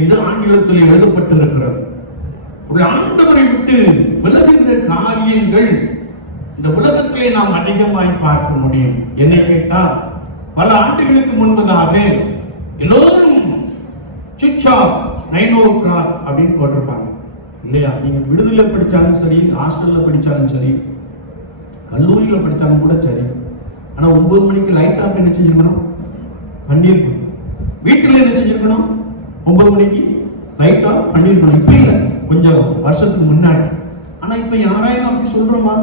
என்று ஆங்கிலத்தில் எழுதப்பட்டிருக்கிறது. ஒரு ஆண்டவரை விட்டு விலகுகிற காரியங்கள் இந்த உலகத்திலே நாம் அதிகமாய் பார்க்க முடியும். என்னை கேட்டால் பல ஆண்டுகளுக்கு முன்பதாக எல்லோரும் சுவிட்ச் ஆஃப் 9 o'clock அப்படின்னு போட்டிருப்பாங்க இல்லையா? நீங்க விடுதலை படிச்சாலும் சரி, ஹாஸ்டல்ல படிச்சாலும் சரி, கல்லூரியில் படிச்சாலும் கூட சரி, ஆனா 9 மணிக்கு லைட் ஆஃப் என்ன செஞ்சிருக்கணும்? பண்ணியிருக்கணும். வீட்டில் என்ன செஞ்சிருக்கணும்? 9 மணிக்கு லைட் ஆஃப் பண்ணியிருக்கணும். இப்ப இல்லை, கொஞ்சம் வருஷத்துக்கு முன்னாடி. ஆனா இப்ப யாராயும் அப்படி சொல்றோமா?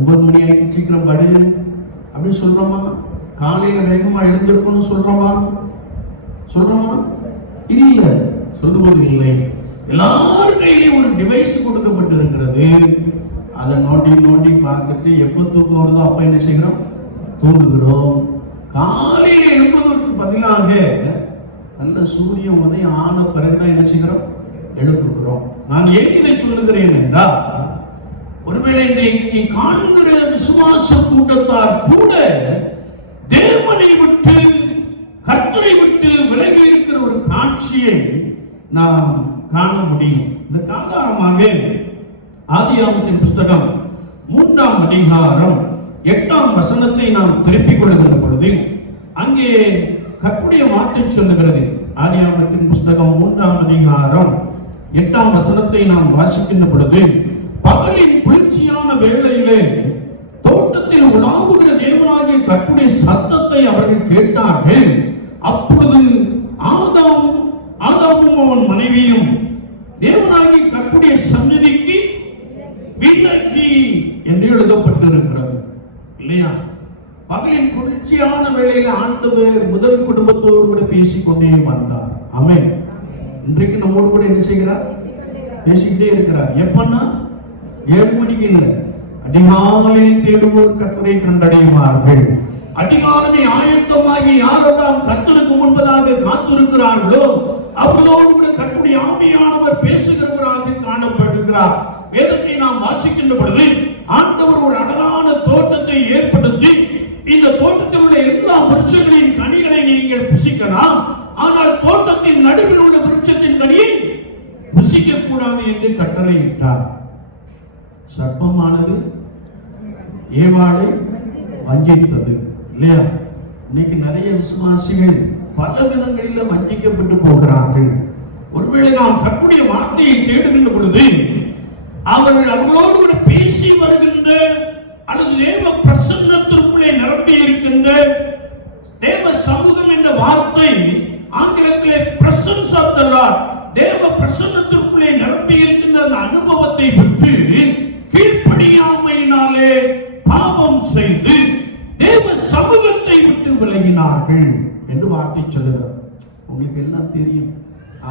9 மணி ஆயிடுச்சு சீக்கிரம் படு அப்படின்னு சொல்றோமா? காலையில வேகமா எழுந்திருக்கணும் சொல்றோமா? இல்ல, சொல்லுவது இல்லை. எல்லார் கையிலையும் ஒரு டிவைஸ் கொடுக்கப்பட்டு இருக்கிறது. அதை நோண்டி பார்த்துட்டு எப்ப தூக்கம் வருதோ அப்ப என்ன செய்கிறோம்? தூங்குகிறோம். காலையில எழுப்புவதற்கு பதிலாக நல்ல சூரிய உதயம் ஆன பிறகுதான் என்ன செய்கிறோம்? எழுப்புகிறோம். நான் ஏன் இதை சொல்லுகிறேன் என்றால், ஒருவேளை இன்றைக்கு காண்கிற விசுவாச கூட்டத்தார் கூட தேவனை விட்டு, கர்த்தரை விட்டு விலகி இருக்கிற ஒரு காட்சியை நாம் காண முடியும். இதற்கு ஆதாரமாக ஆதியாகமத்தின் புஸ்தகம் 3ஆம் அதிகாரம் 8ஆம் வசனத்தை நாம் திருப்பிக் கொள்ளுகிற பொழுது அங்கே கர்த்தருடைய வார்த்தை சொல்லுகிறது. ஆதியாகமத்தின் புஸ்தகம் 3ஆம் அதிகாரம் 8ஆம் வசனத்தை நாம் வாசிக்கின்ற பொழுது, பகலின் குளிர்ச்சியான வேளையிலே தோட்டத்தில் உலாவுகிற தேவனாகிய கர்த்தருடைய சத்தத்தை அவர்கள் கேட்டார்கள். அப்பொழுது ஆதாமும் அவன் மனைவியும் தேவனாகிய கர்த்தருடைய சந்நிதிக்கு விலகி என்று எழுதப்பட்டிருக்கிறது இல்லையா? பகலின் குளிர்ச்சியான வேளையில் ஆண்டவர் முதல் குடும்பத்தோடு கூட பேசிக்கொண்டே வந்தார். ஆமென். இன்றைக்கு நம்மோடு கூட என்ன செய்கிறார்? பேசிக்கிட்டே இருக்கிறார். எப்பன்னா 7 மணிக்கு இல்லை, அதிகாலையில் தேடுவோர் கர்த்தரை கண்டடைவார்கள். அதிகாலமே ஆயத்தமாகி யாரெல்லாம் கர்த்தருக்கு முன்பதாக காத்திருக்கிறார்களோ அவர்களோடு கூட கர்த்தருடைய ஆவியானவர் பேசுகிறவராக காணப்படுகிறார். வேதத்தை நாம் வாசிக்கின்ற பொழுது ஆண்டவர் ஒரு அழகான தோட்டத்தை ஏற்படுத்தி, இந்த தோட்டத்தில் உள்ள எல்லா விருட்சங்களின் கனிகளை நீங்கள் புசிக்கலாம், ஆனால் தோட்டத்தின் நடுவில் உள்ள விருட்சத்தின் கனியை புசிக்க கூடாது என்று கட்டளையிட்டார். சர்ப்பமானது ஏவாளை வஞ்சித்தது இல்லையா? இன்னைக்கு நிறைய விசுவாசிகள் பல விதங்களில் வஞ்சிக்கப்பட்டு போகிறார்கள். ஒருவேளை நாம் கர்த்தருடைய வார்த்தையை தேடுகின்ற பொழுது அவர்களோடு கூட பேசி வருகின்ற அல்லது தேவ பிரசன்னத்திற்குள்ளே நிரம்பி இருக்கின்ற தேவ சமூகம் என்ற வார்த்தை ஆங்கிலத்திலே பிரசன்ஸ் ஆஃப் தி லார்ட், தேவ பிரசன்னத்திற்குள்ளே நிரம்பி இருக்கின்ற அந்த அனுபவத்தை விட்டு கீழ்ப்படியாமையினாலே பாவம் செய்து தேவ சமூகத்தை விட்டு விலகினார்கள் என்று வார்த்தை சொல்லுகிறார். உங்களுக்கு எல்லாம் தெரியும்,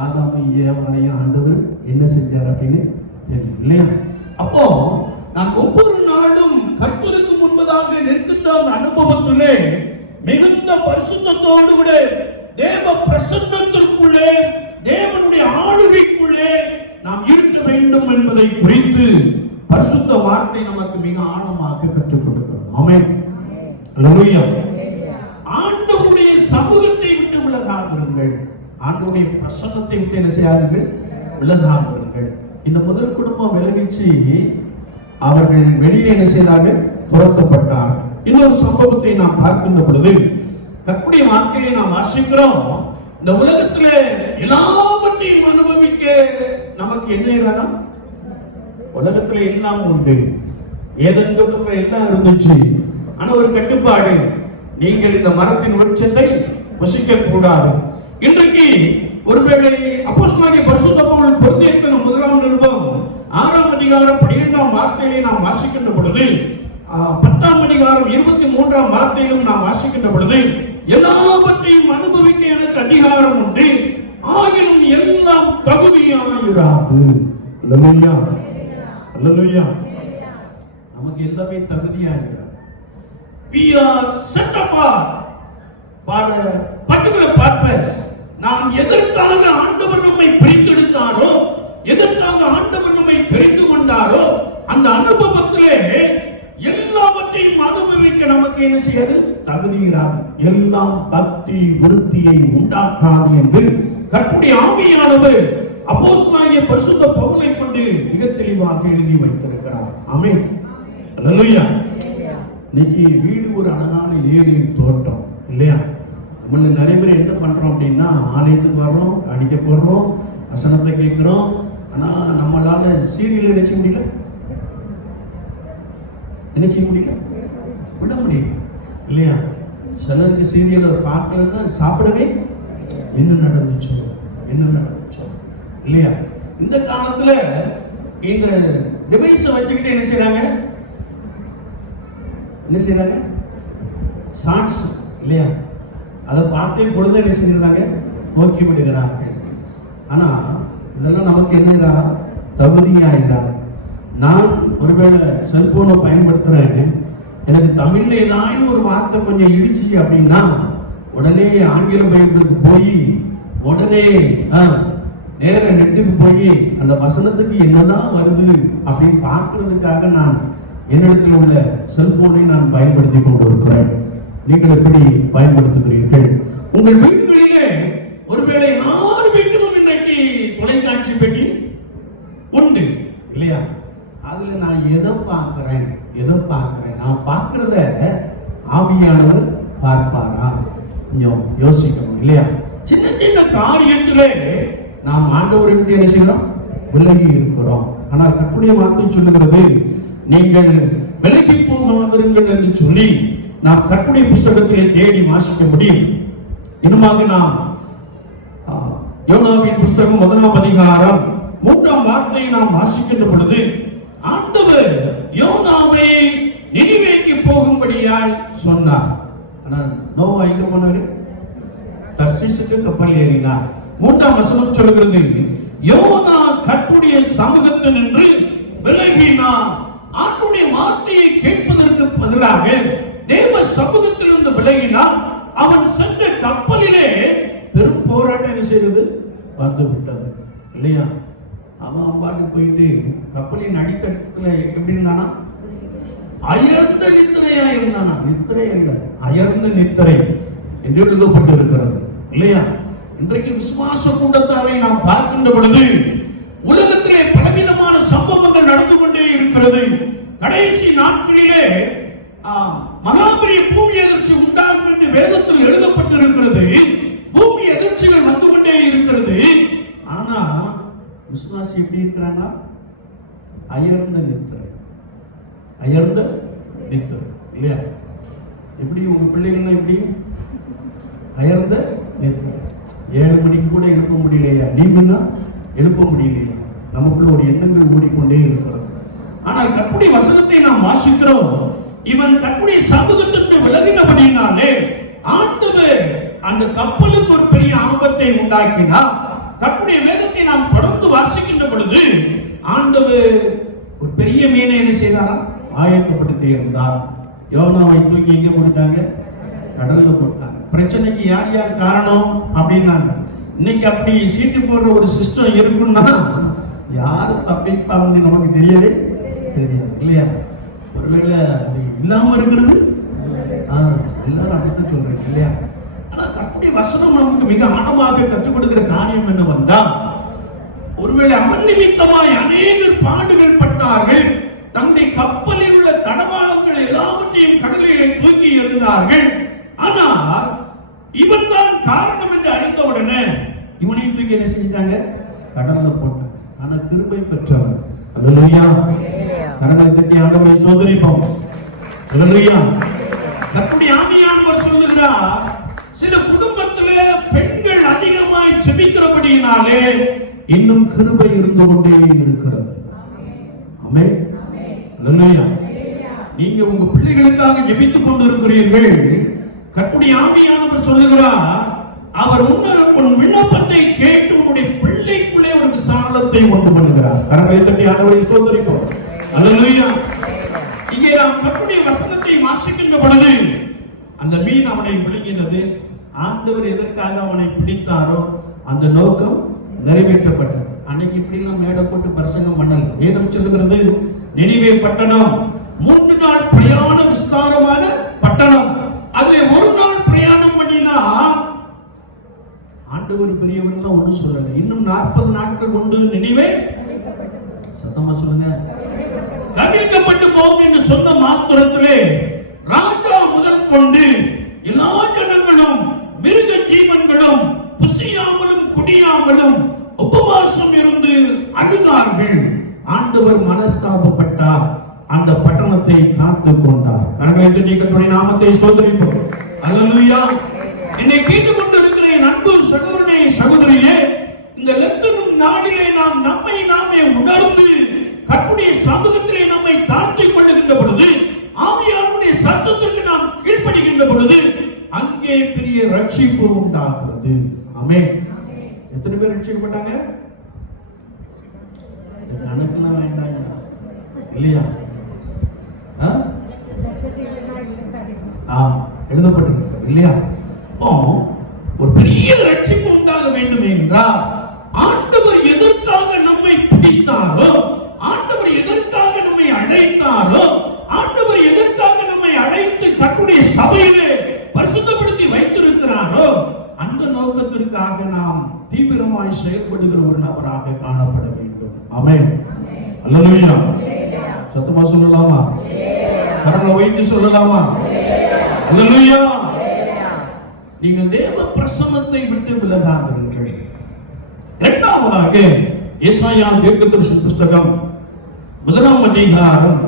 ஆதாமையும் ஏவாளையும் ஆண்டவர் என்ன செஞ்சார் அப்படின்னு தெரியும் இல்லையா? அப்போ நான் ஒவ்வொரு நாளும் கர்த்தருக்கு முன்பதாக நிற்கின்ற அந்த அனுபவத்திலே மிகுந்த பரிசுத்தத்தோடு கூட தேவ பிரசன்னத்திற்குள்ளே, தேவனுடைய ஆளுகைக்குள்ளே நாம் இருக்க வேண்டும் என்பதை குறித்து பரிசுத்த வார்த்தை நமக்கு மிக ஆழமாக கற்றுக் கொடுக்கிறது. ஆமென். அல்லேலூயா. ஆண்டவருடைய சமூகத்தை விட்டு விலகாதிருங்கள், ஆண்டவருடைய பிரசன்னத்தை விட்டு என்ன செய்யாதீர்கள்? விலகாதிருங்கள். இந்த முதல் குடும்பம் விலகிச்சு, அவர்கள் வெளியே என்ன செய்தார்கள்? துரத்தப்பட்டார். இன்னொரு சம்பவத்தை நாம் பார்க்கின்ற பொழுது கர்த்தருடைய வார்த்தையை நாம் வாசிக்கிறோம். இந்த உலகத்திலே எல்லாவற்றையும் அனுபவிக்க நமக்கு என்ன இடம்? உலகத்துல எல்லாம் உண்டு, ஏதன் தோட்டத்துல எல்லாம் இருந்துச்சு. ஆனா ஒரு கட்டுப்பாடு, நீங்கள் இந்த மரத்தின் விருட்சத்தை புசிக்க கூடாது. இன்றைக்கு ஒருவேளை அப்போஸ்தலனாகிய பரிசுத்த பவுல் கொரிந்தியர் 1ஆம் நிருபம் 6ஆம் அதிகாரம் 12ஆம் வார்த்தையிலே நாம் வாசிக்கின்ற பொழுது, 10ஆம் அதிகாரம் 23ஆம் வார்த்தையிலும் நாம் வாசிக்கின்ற பொழுது, எல்லாவற்றையும் அனுபவிக்க எனக்கு அதிகாரம் உண்டு, ஆகிலும் எல்லாம் தகுதியாயிராது. அல்லேலூயா, அல்லேலூயா. நமக்கு எல்லாமே தகுதியாயிராது. We are set apart for a particular purpose. நாம் எதற்காக ஆண்டவர் நம்மை பிரித்தெடுத்தாரோ, எதற்காக ஆண்டவர் நம்மை தெரிந்து கொண்டாரோ, அந்த அனுபவத்திலே எல்லாவற்றையும் அனுபவிக்க நமக்கு என்ன செய்யாது? தகுதியிராது. எல்லாம் பக்தி விருத்தியை உண்டாக்காது என்று கர்த்தருடைய ஆவியானவர் அப்போஸ்தலனாகிய பரிசுத்த பவுலை கொண்டு மிக தெளிவாக எழுதி வைத்திருக்கிறார். ஆமென். அல்லேலூயா. இன்னைக்கு வீடு ஒரு அழகான ஏரியின் தோட்டம் இல்லையா? நம்ம நிறைய பேர் என்ன பண்றோம் அப்படின்னா, ஆலயத்துக்கு வர்றோம், காணிக்க போடுறோம், வசனத்தை கேட்கிறோம். ஆனா நம்மளால சீரியல் என்ன செய்ய முடியல, என்ன செய்ய முடியல, விட முடியல இல்லையா? சிலருக்கு சீரியலை பார்க்கலன்னா சாப்பிடவே என்ன நடந்துச்சோ இல்லையா? இந்த காலத்துல இந்த டிவைஸை வச்சுக்கிட்டு என்ன செய்யறாங்க ஷார்ட்ஸ் இல்லையா? அதை பார்த்தே பொழுது என்ன செஞ்சிருந்தாங்க, நோக்கி விடுகிறாங்க. ஆனா இதெல்லாம் நமக்கு என்னடா தகுதியாயிடா? நான் ஒருவேளை செல்போனை பயன்படுத்துறேன், எனக்கு தமிழ்ல ஏதாவது ஒரு வார்த்தை கொஞ்சம் இடிச்சு அப்படின்னா உடனே ஆங்கில பைபிளுக்கு போய் உடனே நேர நெட்டுக்கு போய் அந்த வசனத்துக்கு என்னதான் வருது அப்படின்னு பார்க்கறதுக்காக நான் என்னிடத்தில் உள்ள செல்போனை நான் பயன்படுத்தி கொண்டு இருக்கிறேன். நீங்கள் எப்படி பயன்படுத்துகிறீர்கள்? உங்கள் வீடுகளிலே ஒருவேளை 6 வீட்டிலும் இன்றைக்கு தொலைக்காட்சி பெட்டி உண்டு இல்லையா? அதுல நான் எதை பார்க்கிறேன், நான் பார்க்கிறத ஆவியானவர் பார்ப்பாரா? கொஞ்சம் யோசிக்கணும் இல்லையா? சின்ன சின்ன காரியத்திலே நாம் ஆண்டவருக்கு என்ன செய்யறோம், விலகி இருக்கிறோம். ஆனால் கர்த்தருடைய வார்த்தை சொல்லுகிறது, நீங்கள் விலகி போகாதிருங்கள் என்று சொல்லி நாம் கர்த்தருடைய புஸ்தகத்திலே தேடி வாசிக்க முடியும். இன்னுமாக நாம் யோனாவின் புஸ்தகம் 1ஆம் அதிகாரம் 3ஆம் வார்த்தையை நாம் வாசிக்கின்ற பொழுது, ஆண்டவர் யோனாவை நினிவேக்கு போகும்படியாய் சொன்னார். ஆனால் நோவா எங்க போனாரு? தர்சீசுக்கு கப்பல் ஏறினார். 3ஆம் வசனம் சொல்கிறது, யோனா கர்த்தருடைய சமூகத்தில் நின்று விலகினார். ஆண்டவருடைய வார்த்தையை கேட்பதற்கு பதிலாக தேவ சமூகத்தில் இருந்து விலகினார். அவன் சென்ற கப்பலிலே பெரும் போராட்டம் என்ன செய்தது, வந்து விட்டது இல்லையா? அவன் அம்பாட்டு போயிட்டு கப்பலின் அடிக்கட்டத்துல எப்படி இருந்தானா, அயர்ந்த நித்திரையா இருந்தானா. நித்திரை அல்ல, அயர்ந்த நித்திரை என்று எழுதப்பட்டு இருக்கிறது இல்லையா? இன்றைக்கு விசுவாச கூட்டத்தாரை நாம் பார்க்கின்ற பொழுது உலகத்திலே பலவிதமான சம்பவங்கள் நடந்து கொண்டே இருக்கிறது. கடைசி நாட்களிலே மகாபெரிய பூமி எதிர்ச்சி உண்டாகும் என்று வேதத்தில் எழுதப்பட்டிருக்கிறது. பூமி எதிர்ச்சிகள் வந்து கொண்டே இருக்கிறது. ஆனா விசுவாசி எப்படி இருக்கிறாங்க? அயர்ந்த நித்திரை இல்லையா? எப்படி உங்க பிள்ளைகள் எப்படி அயர்ந்த நித்திரை? 7 மணிக்கு கூட எழுப்ப முடியலையா? நீங்க எழுப்ப முடியலையா? நமக்குள்ள ஒரு எண்ணங்கள் ஓடிக்கொண்டே இருக்கிறது. ஆனால் கர்த்தருடைய வசனத்தை நாம் வாசிக்கிறோம். இவன் கர்த்தருடைய சமூகத்திற்கு விலகினபடியினாலே ஆண்டவர் அந்த கப்பலுக்கு ஒரு பெரிய ஆபத்தை உண்டாக்கினார். கர்த்தருடைய வேதத்தை நாம் தொடர்ந்து வாசிக்கின்ற பொழுது ஆண்டவர் ஒரு பெரிய மீனை என்ன செய்தாரா, ஆயத்தப்படுத்தி இருந்தார். யோனாவை தூக்கி எங்க போட்டாங்க? கடல்ல போட்டாங்க. பிரச்சனைக்கு யார் யார் காரணம் அப்படின்னாங்க. இன்னைக்கு அப்படி சீட்டு போடுற ஒரு சிஸ்டம் இருக்குன்னா யாரு தப்பிப்பாங்க நமக்கு தெரியாது இல்லையா? ஒருவேளை இல்லாம இருக்கிறது எல்லாரும் அப்படித்தான் சொல்றேன் இல்லையா? ஆனா கர்த்தருடைய வசனம் நமக்கு மிக ஆழமாக கற்றுக் கொடுக்கிற காரியம் என்னவென்றால், ஒருவேளை அவன் நிமித்தமாய் அநேகர் பாடுகள் பட்டார்கள். தன்னுடைய கப்பலில் உள்ள தடவாளங்கள் எல்லாவற்றையும் கடலிலே தூக்கி எறிந்தார்கள். ஆனால் இவன் தான் காரணம் என்று அறிந்தவுடனே இவனையும் தூக்கி என்ன செஞ்சாங்க? கடல்ல போட்டாங்க. ஆனா கிருபை பெற்றவன். அல்லேலூயா. கரங்களை தட்டி ஆண்டவரை ஸ்தோத்திரிப்போம். அல்லேலூயா. கர்த்தருடைய ஆவியானவர் சொல்லுகிறார், சில குடும்பத்திலே பெண்கள் அதிகமாய் ஜெபிக்கிறபடியினாலே இன்னும் கிருபை இருந்து கொண்டே இருக்கிறது. ஆமென். அல்லேலூயா. நீங்க உங்க பிள்ளைகளுக்காக ஜெபித்துக் கொண்டிருக்கிறீர்கள். கர்த்தருடைய ஆவியானவர் சொல்லுகிறார், அவர் உன் விண்ணப்பத்தை கேட்டு உன்னுடைய பிள்ளைக்குள்ளே ஒரு விசாலத்தை கொண்டு வருகிறார். கரங்களை தட்டி ஆண்டவரை ஸ்தோத்திரிப்போம். அல்லேலூயா. இங்கே நாம் கர்த்தருடைய வசனத்தை வாசிக்கின்ற பொழுது அந்த மீன் அவனை விழுங்கினது. ஆண்டவர் எதற்காக அவனை பிடித்தாரோ அந்த நோக்கம் நிறைவேற்றப்பட்டது. அன்னைக்கு இப்படி எல்லாம் மேடை போட்டு பிரசங்கம் பண்ணல. வேதம் சொல்லுகிறது, நினிவே பட்டணம் 3 நாள் பிரயாண விஸ்தாரமான பட்டணம். அதுல 1 நாள் பிரயாணம் பண்ணினா ஆண்டவர் பெரியவர்கள் ஒன்றும் சொல்லல. இன்னும் 40 நாட்கள் கொண்டு நினைவே சத்தமா சொல்லுங்க கவிழ்க்கப்பட்டு போகும் என்று சொன்ன மாத்திரத்திலே ராஜா முதல் கொண்டு எல்லா ஜனங்களும் மிருக ஜீவன்களும் புசியாமலும் குடியாமலும் உபவாசம் இருந்து அழுதார்கள். ஆண்டவர் மனஸ்தாபப்பட்டார், அந்த பட்டணத்தை காத்து கொண்டார். கர்த்தருடைய நாமத்தை ஸ்தோத்திரிப்போம். அல்லேலூயா. என்னை கேட்டுக்கொண்டிருக்கிற என் அன்பு சகோதரனே சகோதரியே, இந்த லெத்தனும் நாளிலே நாம் நம்மை நாமே உணர்ந்து கர்த்தருடைய சமூகத்திலே நம்மை தாழ்த்திக் கொள்ளுகின்ற பொழுது, ஆவியானவருடைய சத்தத்திற்கு நாம் கீழ்ப்படிகின்ற பொழுது அங்கே பெரிய ரட்சிப்பு உண்டாகிறது. ஆமென். எத்தனை பேர் ரட்சிக்கப்பட்டாங்க? கணக்கெல்லாம் வேண்டாம் இல்லையா? எழுதப்பட்டிருக்கிறது இல்லையா? ஒரு பெரிய ரட்சிப்பு உண்டாக வேண்டும் என்றால் ஆண்டவர் எதற்காக நம்மை பிடித்தாரோ, ஆண்டவர் எதற்காக நம்மை அழைத்தாரோ, ஆண்டவர் எதற்காக நம்மை அழைத்து கர்த்தருடைய சபையிலே பரிசுத்தப்படுத்தி வைத்திருக்கிறாரோ அந்த நோக்கத்திற்காக நாம் தீவிரமாய் செயல்படுகிற ஒரு நபராக காணப்பட வேண்டும். ஆமென். அல்லேலூயா. சத்தமா சொல்லலாமா? கரங்களை வைத்து சொல்லலாமா? அல்லேலூயா. நீங்கள் தேவ பிரசன்னத்தை விட்டு விலகாதீர்கள். இரண்டாவதாக ஏசாயா தீர்க்கதரிசி புத்தகம் 1 அதிகாரம்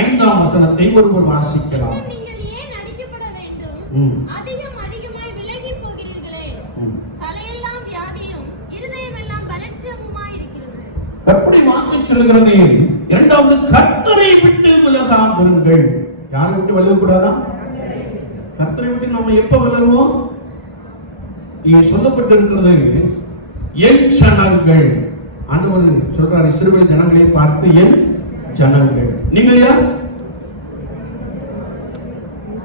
5ஆம் வசனத்தை ஒருவர் வாசிக்கலாம். நீங்கள் ஏன் அடிக்கப்பட வேண்டும்? அதிகமாய் விலகி போகிறீர்களே. தலையெல்லாம் வியாதியும் இருதயமெல்லாம் பலட்சியமுமாய் இருக்கிறது. கர்த்தருடைய வார்த்தை சொல்கிறது, இரண்டாவது கர்த்தரை விட்டு விலகாதிருங்கள். யாரை விட்டு விலக கூடாதா? கர்த்தரை விட்டு நம்ம எப்ப விலகுவோம்? இங்கே சொல்லப்பட்டிருக்கிறது என் ஜனங்கள். ஆண்டவர் சொல்றாரு, இஸ்ரவேல் ஜனங்களை பார்த்து என் ஜனங்கள். நீங்கள் யார்?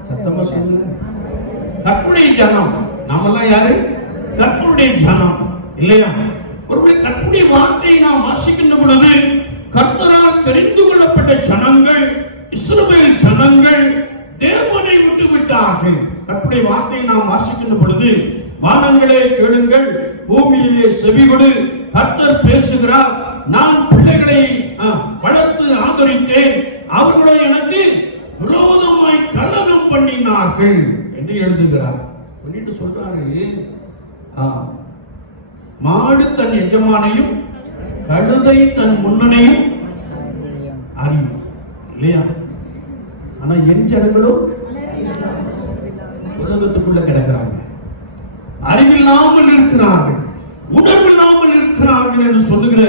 சத்தமா சொல்லுங்க. கர்த்தருடைய ஜனம். நாமெல்லாம் யாரு? கர்த்தருடைய ஜனம் இல்லையா? ஒருவேளை கர்த்தருடைய வார்த்தையை நாம் வாசிக்கின்ற பொழுது கர்த்தரால் தெரிந்து கொள்ளப்பட்ட ஜனங்கள், இஸ்ரவேல் ஜனங்கள் தேவனை விட்டு விட்டார்கள். கர்த்தருடைய வார்த்தையை நாம் வாசிக்கின்ற பொழுது, வானங்களே கேளுங்கள், பூமியிலே செவிகொடு, கர்த்தர் பேசுகிறார், நான் பிள்ளைகளை வளர்த்து ஆதரித்தேன், அவர்களை எனக்கு விரோதமாய் கலகம் பண்ணினார்கள் என்று எழுதுகிறார். சொல்லிட்டு சொல்றாரு, மாடு தன் எஜமானையும் கழுதை தன் முன்னனையும் அறியும் இல்லையா? ஆனா என் ஜனங்களும் உலகத்துக்குள்ள கிடக்கிறாங்க, அறிவில்லாமல் இருக்கிறார்கள், உணர்வில்லாமல் இருக்கிறார்கள் என்று சொல்லுகிற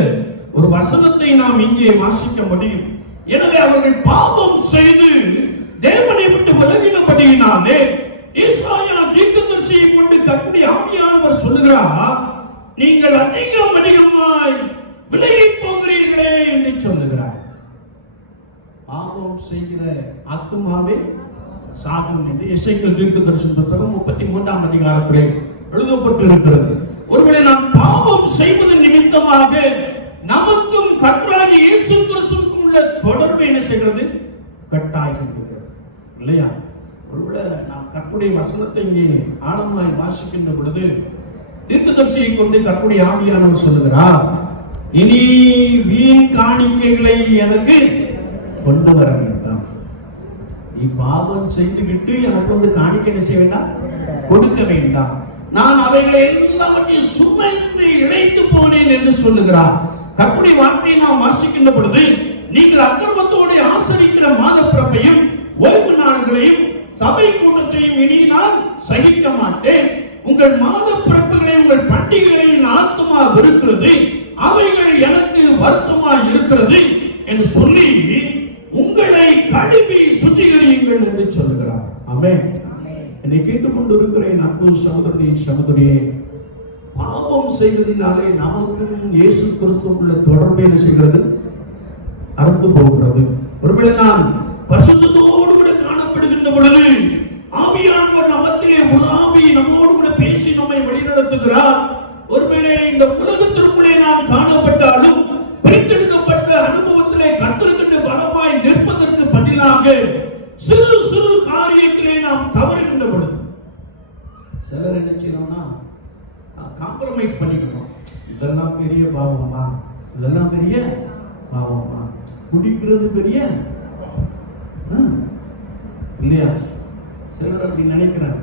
ஒரு வசனத்தை நாம் இங்கே வாசிக்க முடியும். எனவே அவர்கள் பாவம் செய்து தேவனை விட்டு விலகினபடியினாலே ஏசாயா தீர்க்கதரிசியை கொண்டு கர்த்தருடைய ஆவியானவர் சொல்லுகிறார், நீங்கள் அதிகமாய் விலகி போகிறீர்களே என்று சொல்லுகிறார். பாவம் செய்கிற ஆத்துமாவே சாகும் என்று எசேக்கியேல் தீர்க்கதரிசி புத்தகம் 33ஆம் அதிகாரத்திலே எழுதப்பட்டிருக்கிறது. ஒருவேளை நாம் பாவம் செய்வது நிமித்தமாக நமக்கும் கர்த்தராகிய இயேசு கிறிஸ்துவுக்கும் உள்ள தொடர்பு என்ன செய்கிறது? கட்டாகின்றது இல்லையா? ஒருவேளை நாம் கர்த்தருடைய வசனத்தை இங்கே ஆழமாய் வாசிக்கின்ற பொழுது தீர்க்கதரிசியை கொண்டு கர்த்தருடைய ஆவியானவர் சொல்லுகிறார், இனி வீண் காணிக்கைகளை எனக்கு கொண்டு வர வேண்டாம். நீ பாவம் செய்துவிட்டு எனக்கு வந்து காணிக்கை செய்ய வேண்டாம், கொடுக்க வேண்டாம். நான் அவைகளை எல்லாவற்றையும் சுமைந்து இழைத்து போனேன் என்று சொல்லுகிறார். கர்த்தருடைய வார்த்தையை நாம் வாசிக்கின்ற பொழுது, நீங்கள் அக்கிரமத்தோடு ஆசரிக்கிற மாத பிறப்பையும் ஓய்வு நாட்களையும் சபை கூட்டத்தையும் இனி நான் சகிக்க மாட்டேன். உங்கள் மாத பிறப்புகளை உங்கள் பண்டிகைகளின் ஆத்மா இருக்கிறது, அவைகள் எனக்கு வருத்தமா இருக்கிறது என்று சொல்லி உங்களை கழுவி சுத்திகரியுங்கள் என்று சொல்லுகிறார். ஆமென். என்னை கேட்டுக்கொண்டிருக்கிற என் அன்பு சகோதரனே சகோதரியே, பாவம் செய்வதனாலே நமக்கும் இயேசு கிறிஸ்துவுக்குள்ள தொடர்பு என்ன செய்கிறது? அறுந்து போகிறது. ஒருவேளை நான் பரிசுத்தத்தோடு கூட காணப்படுகின்ற பொழுது ஆவியானவர் நமத்திலே உலாவி நம்மோடு கூட பேசி நம்மை வழிநடத்துகிறார். ஒருவேளை இந்த உலகத்திற்குள்ளே நாம் காணப்பட்டாலும் பிரித்தெடுக்கப்பட்ட அனுபவத்திலே கர்த்தருக்கென்று பலமாய் நிற்பதற்கு பதிலாக சிறு சிறு காரியத்திலே நாம் தவறுகின்ற பொழுது சிலர் என்ன செய்யணும்னா காம்பரமைஸ் இதெல்லாம் பெரிய பாவமா, இதெல்லாம் பெரிய பாவமா, குடிக்கிறது பெரிய இல்லையா? சிலர் அப்படி நினைக்கிறாங்க,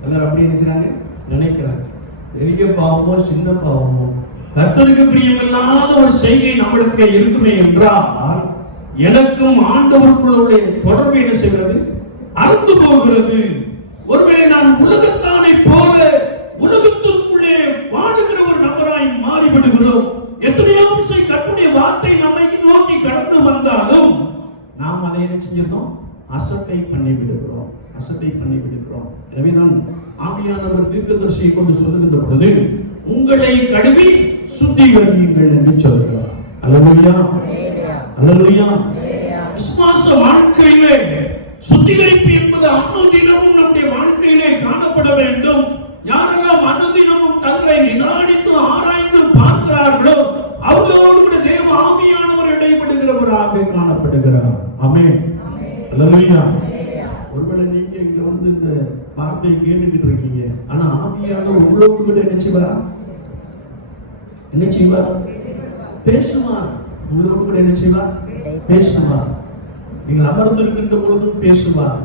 சிலர் அப்படி நினைக்கிறாங்க பெரிய பாவமோ சின்ன பாவமோ. கர்த்தருக்கு பிரியமில்லாத ஒரு செய்கை நம்மிடத்தில் இருக்குமே என்றால் எனக்கும் ஆண்டவருக்குள்ள தொடர்பு என்ன செய்கிறது? அறுந்து போகிறது. ஒருவேளை நான் உலகத்தானை போல உலகத்திற்குள்ளே வாழுகிற ஒரு நபராய் மாறிவிடுகிறோம். எத்தனையோ கர்த்தருடைய வார்த்தை நம்மை நோக்கி கடந்து வந்தாலும் நாம் அதை என்ன செஞ்சிருக்கோம்? அசட்டை பண்ணி விடுகிறோம். எனவேதான் ஆவியானவர் தீர்க்கதரிசியை கொண்டு சொல்லுகின்ற பொழுது உங்களை கழுவி சுத்திகரியுங்கள் என்று சொல்கிறார். அல்லேலூயா, அல்லேலூயா. விசுவாச வாழ்க்கையிலே சுத்திகரிப்பு என்பது அனுதினமும் நம்முடைய வாழ்க்கையிலே காணப்பட வேண்டும். யாரெல்லாம் அனுதினமும் தங்களை நிதானித்து ஆராய்ந்து பார்க்கிறார்களோ அவர்களோடு கூட தேவ ஆவியானவர் இடைப்படுகிறவராக காணப்படுகிறார். ஆமென், அல்லேலூயா. ஒருவேளை நீங்க இங்க வந்து இந்த வார்த்தையை கேட்டுக்கிட்டு இருக்கீங்க, ஆனா ஆவியானவர் உங்களோடு கூட என்ன செய்வார்? பேசுவார். உங்களோடு கூட என்ன செய்வார்? பேசுவார். நீங்கள் அமர்ந்திருக்கின்ற பொழுது பேசுவார்.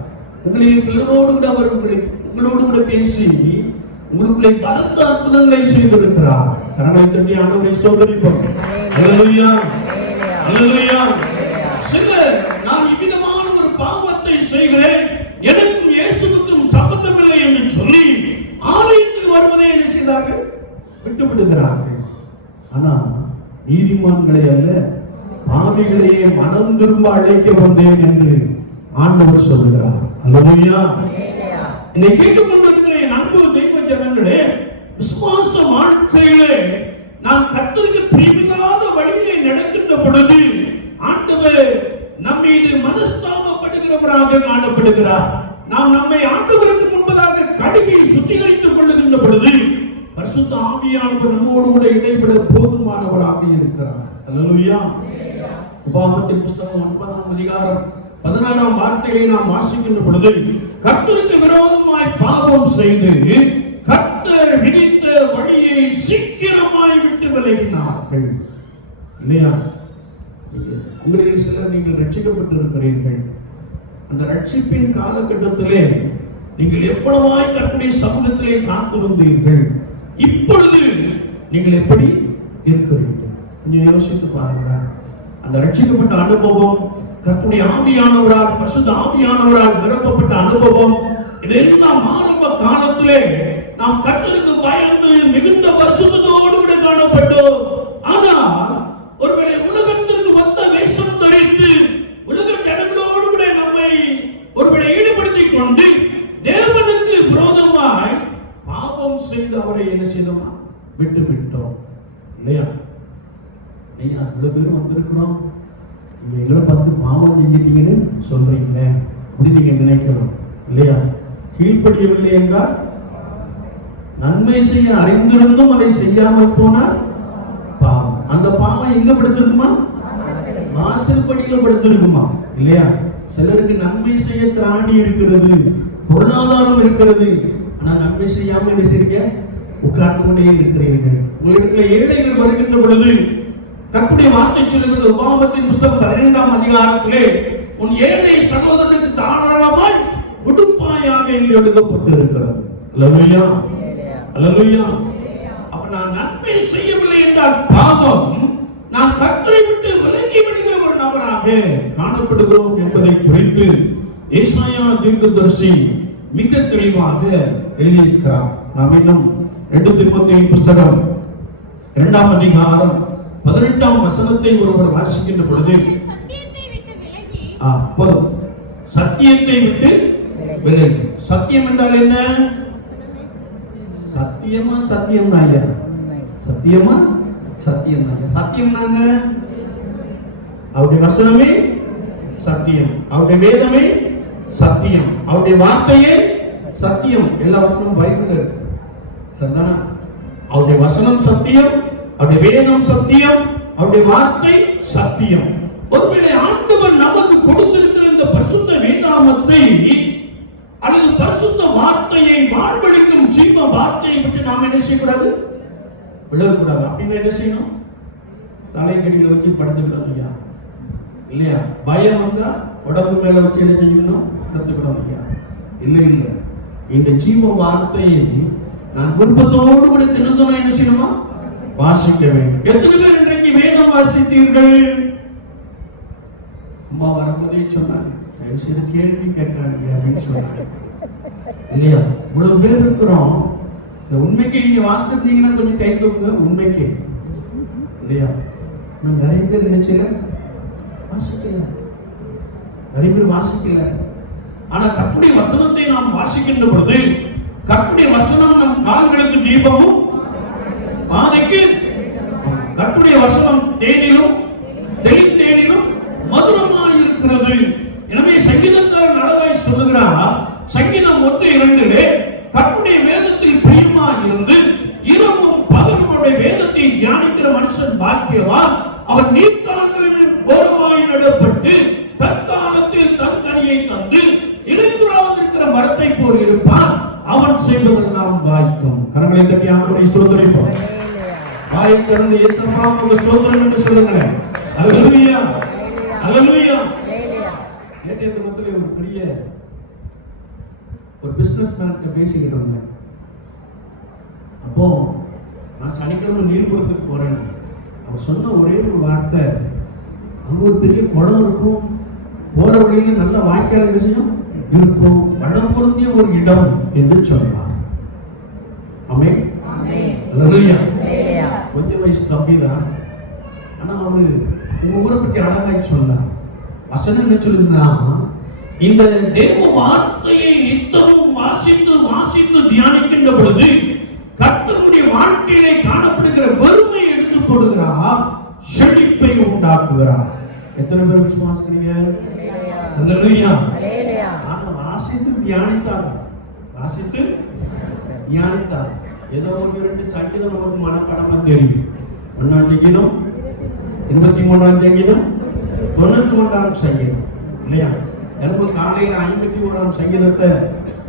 உங்களில் சிலரோடு கூட அவர் உங்களோடு கூட பேசி உங்களுக்குள்ளே பலத்த அற்புதங்களை செய்திருக்கிறார். கரங்களை தட்டி ஆண்டவரை ஸ்தோத்திரிப்போம். அல்லேலூயா, அல்லேலூயா. சிலர் நான் இவ்விதமான ஒரு பாவத்தை செய்கிறேன், எனக்கும் இயேசுவுக்கும் சம்பந்தமில்லை என்று சொல்லி ஆலயத்துக்கு வருவதை என்ன செய்தார்கள்? விட்டுவிடுகிறார்கள். ஆனா நீதிமான்களை அல்ல பாவிகளையே மனம் திரும்ப அழைக்க வந்தேன் என்று ஆண்டவர் சொல்கிறார். அல்லேலூயா. என்னை கேட்டுக்கொண்டிருக்கிற என் அன்பு தெய்வ ஜனங்களே, விசுவாச வாழ்க்கையிலே நான் கர்த்தருக்கு பிரியமில்லாத வழியிலே நடக்கின்ற பொழுது ஆண்டவர் நம் மீது மனஸ்தாபப்படுகிறவராக காணப்படுகிறார். நாம் நம்மை ஆண்டவருக்கு முன்பதாக கழுவி சுத்திகரித்துக் கொள்ளுகின்ற பொழுது பரிசுத்த ஆவியானவர் நம்மோடு கூட இடைப்பட போதுமானவராக இருக்கிறார். அல்லேலூயா. உபாகமத்தின் புத்தகம் 9ஆம் அதிகாரம் 16ஆம் வார்த்தையை நாம் வாசிக்கின்ற பொழுது கர்த்தருக்கு விரோதமாய் பாவம் செய்து கர்த்தர் விதித்த வழியை சீக்கிரமாய் விட்டு விலகினார்கள். இல்லையா? உங்களில் சிலர் நீங்கள் ரட்சிக்கப்பட்டிருக்கிறீர்கள். அந்த ரட்சிப்பின் காலகட்டத்திலே நீங்கள் எவ்வளவாய் கர்த்தருடைய சமூகத்திலே காத்திருந்தீர்கள். இப்பொழுது நீங்கள் எப்படி இருக்கிறீர்கள்? கொஞ்சம் யோசித்து பாருங்கள். அந்த ரட்சிக்கப்பட்ட அனுபவம், கர்த்தருடைய ஆவியானவரால் பரிசுத்த ஆவியானவரால் நிரப்பப்பட்ட அனுபவம், இதெல்லாம் ஆரம்ப காலத்திலே நாம் கர்த்தருக்கு பயந்து மிகுந்த பரிசுத்தத்தோடு கூட காணப்பட்டோம். ஆனால் ஒருவேளை உலகத்திற்கு ஒத்த வேஷம் தரித்து உலக ஜனங்களோடு கூட நம்மை ஒருவேளை ஈடுபடுத்திக் கொண்டு தேவனுக்கு விரோதமாய் பாவம் செய்து அவரை என்ன செய்தோமா? விட்டு விட்டோம். இல்லையா? இவ்வளவு பேர் வந்திருக்கிறோம், நீங்க எங்களை பார்த்து பாவம் செஞ்சிட்டீங்கன்னு சொல்றீங்க, அப்படி நீங்க நினைக்கலாம். இல்லையா? கீழ்ப்படியவில்லை என்றால் நன்மை செய்ய அறிந்திருந்தும் அதை செய்யாமல் போனால் பாவம். அந்த பாவம் எங்க படுத்திருக்குமா? வாசல் படியில படுத்திருக்குமா? இல்லையா? சிலருக்கு நன்மை செய்ய திராணி இருக்கிறது, பொருளாதாரம் இருக்கிறது, ஆனா நன்மை செய்யாம என்ன செய்றீங்க? உட்கார்ந்து கொண்டே இருக்கிறீர்கள். உங்களிடத்துல ஏழைகள் வருகின்ற பொழுது கர்த்தருடைய வார்த்தை சொல்லுகிறது. உபாகமத்தின் புத்தகம் 15ஆம் அதிகாரத்திலே உன் ஏழை சகோதரனுக்கு தாராளமாய் உடுப்பாயாக என்று எழுதப்பட்டிருக்கிறது. அல்லேலூயா, அல்லேலூயா. அப்ப நான் நன்மை செய்யவில்லை என்றால் பாவம், நான் கர்த்தரை விட்டு விலகி விடுகிற ஒரு நபராக காணப்படுகிறோம் என்பதை குறித்து ஏசாயா தீர்க்கதரிசி மிக தெளிவாக எழுதியிருக்கிறார். நாம் இன்னும் 2 தீமோத்தேயு புத்தகம் 2ஆம் அதிகாரம் 18ஆம் வசனத்தை ஒருவர் வாசிக்கின்ற பொழுது சத்தியத்தை விட்டு விலகி. சத்தியம் என்றால் என்ன? சத்தியமா சத்தியம் தான் ஐயா, சத்தியமா சத்தியம் தான். சத்தியம் தாங்க அவருடைய வசனமே சத்தியம், அவருடைய வேதமே சத்தியம், அவருடைய வார்த்தையே சத்தியம். எல்லா வசனமும் பைபிள்ல இருக்கு. சரிதானா? அவருடைய வசனம் சத்தியம், அவருடைய வேதம் சத்தியம், அவருடைய வார்த்தை சத்தியம். ஒருவேளை ஆண்டவர் நமக்கு கொடுத்திருக்கிற இந்த பரிசுத்த வேதாகமத்தை அல்லது பரிசுத்த வார்த்தையை, வாழ்வளிக்கும் ஜீவ வார்த்தையை விட்டு நாம் என்ன செய்யக்கூடாது? விழக்கூடாது. அப்படின்னு என்ன செய்யணும்? தலைக்கடியில வச்சு படுத்துக்கிடணும் ஐயா, இல்லையா? பயம் வந்தா உடம்பு மேல வச்சு என்ன செய்யணும்? படுத்துக்கிடணும் ஐயா. இல்லை இல்லை, இந்த ஜீவ வார்த்தையை நான் விருப்பத்தோடு கூட தினந்தோறும் என்ன செய்யணுமா? வாசிக்க வேண்டும். எத்தனை பேர் இன்றைக்கு வேதம் வாசித்தீர்கள்? அம்மா வரும்போதே சொன்னாங்க, தயவு செய்து கேள்வி கேட்காதீங்க அப்படின்னு சொன்னாங்க, இல்லையா? இவ்வளவு பேர் இருக்கிறோம். இந்த உண்மைக்கு நீங்க வாசித்தீங்கன்னா கொஞ்சம் கை தூக்குங்க. உண்மைக்கு, இல்லையா? நிறைய பேர் நினைச்சல வாசிக்கல, நிறைய பேர் வாசிக்கல. ஆனா கர்த்தருடைய வசனத்தை நாம் வாசிக்கின்ற பொழுது, கர்த்தருடைய வசனம் நம் கால்களுக்கு தீபமும் பாதைக்கு, கர்த்தருடைய வசனம் தேனிலும் தெளித்தேனிலும் மதுரமாய் இருக்கிறது. எனவே சங்கீதக்காரன் அழகாய் சொல்லுகிறார், சங்கீதம் 1:2, கர்த்தருடைய வேதத்தில் பிரியமாய் இருந்து இரவும் பகலும் வேதத்தை தியானிக்கிற மனுஷன் பாக்கியவான். அவன் நீர்க்கால்களின் ஓரமாய் நடப்பட்டு தற்காலத்தில் தன் கனியை தந்து இளைஞராக மரத்தை போல் இருப்பான். அவன் செய்வதெல்லாம் வாய்க்கும். கரங்களை தட்டி ஆண்டவரை ஸ்தோத்திரிப்போம். வாயை திறந்து இயேசுவா உங்க ஸ்தோத்திரம் என்று சொல்லுங்களேன். அல்லேலூயா, அல்லேலூயா. நேற்றைய தினத்திலே ஒரு பெரிய ஒரு பிசினஸ் மேன் பேசிக்கிட்டு இருந்தேன். அப்போ நான் சனிக்கிழமை நீர்குளத்துக்கு போறேன். அவர் சொன்ன ஒரே ஒரு வார்த்தை, அங்க ஒரு பெரிய குளம் இருக்கும், போற வழியில நல்ல வாய்க்கால் விஷயம் இருக்கும், வடம் பொருந்திய ஒரு இடம் என்று சொன்னார். ஆமென். அல்லேலூயா. கொஞ்சம் வயசு கம்மி தான், ஆனா அவரு உங்க ஊரை பற்றி அழகாய் சொன்னார். வசனம் என்ன சொல்லுதுன்னா, இந்த தேவ வார்த்தையை நித்தமும் வாசித்து வாசித்து தியானிக்கின்ற பொழுது கர்த்தருடைய வாழ்க்கையிலே காணப்படுகிற வறுமையை எடுத்து போடுகிறார், செழிப்பை உண்டாக்குகிறார். எத்தனை பேர் விசுவாசிக்கிறீங்க? அல்லேலூயா. ஆனா வாசித்து தியானித்தாங்க, வாசித்து தியானித்தாங்க. ஏதோ ஒரு 2 சங்கீதம் நமக்கு மனப்படமா தெரியும். 1ஆம் சங்கீதம், 23ஆம் சங்கீதம், 91ஆம் சங்கீதம், இல்லையா? எனக்கு காலையில 51ஆம் சங்கீதத்தை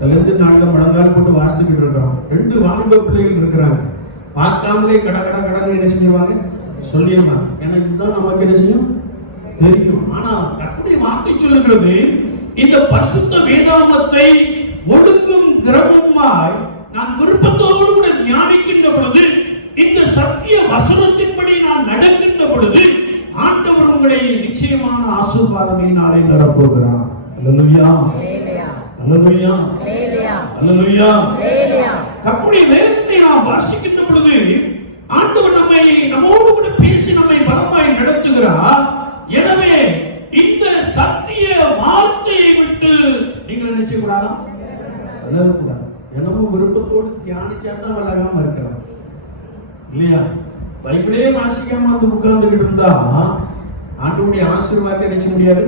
2 நாள்ல முழங்கால் போட்டு வாசிச்சுக்கிட்டு இருக்கிறோம். 2 வாலிப பிள்ளைகள் இருக்கிறாங்க. பார்க்காமலே கட கட கடனை என்ன செஞ்சிருவாங்க? சொல்லிடுவாங்க. ஏன்னா இதுதான் நமக்கு என்ன செய்யும் தெரியும். ஆனா கர்த்தருடைய வார்த்தை சொல்லுகிறது, இந்த பரிசுத்த வேதாகமத்தை ஒடுக்கும் கிரமமாய் நான் விருப்பத்தோடு கூட தியானிக்கின்ற பொழுது, இந்த சத்திய வசனத்தின்படி நான் நடக்கின்ற பொழுது ஆண்டவர் உங்களை நிச்சயமான ஆசீர்வாதங்களினாலே நிரப்புகிறார். அல்லேலூயா, அல்லேலூயா, அல்லேலூயா. கர்த்தருடைய வேதத்தை நாம் வாசிக்கின்ற பொழுது ஆண்டவர் நம்மோடு கூட பேசி நம்மை பலமாய் நடத்துகிறார். எனவே இந்த சத்திய வார்த்தையை விட்டு நீங்கள் நினைச்ச கூடாதா? விலகக்கூடாது. என்னமோ விருப்பத்தோடு தியானிச்சா தான் விலகாம இருக்கலாம், இல்லையா? பைபிளே வாசிக்காம வந்து உட்கார்ந்துகிட்டு இருந்தா ஆண்டவருடைய ஆசீர்வாதத்தை நினைச்ச முடியாது,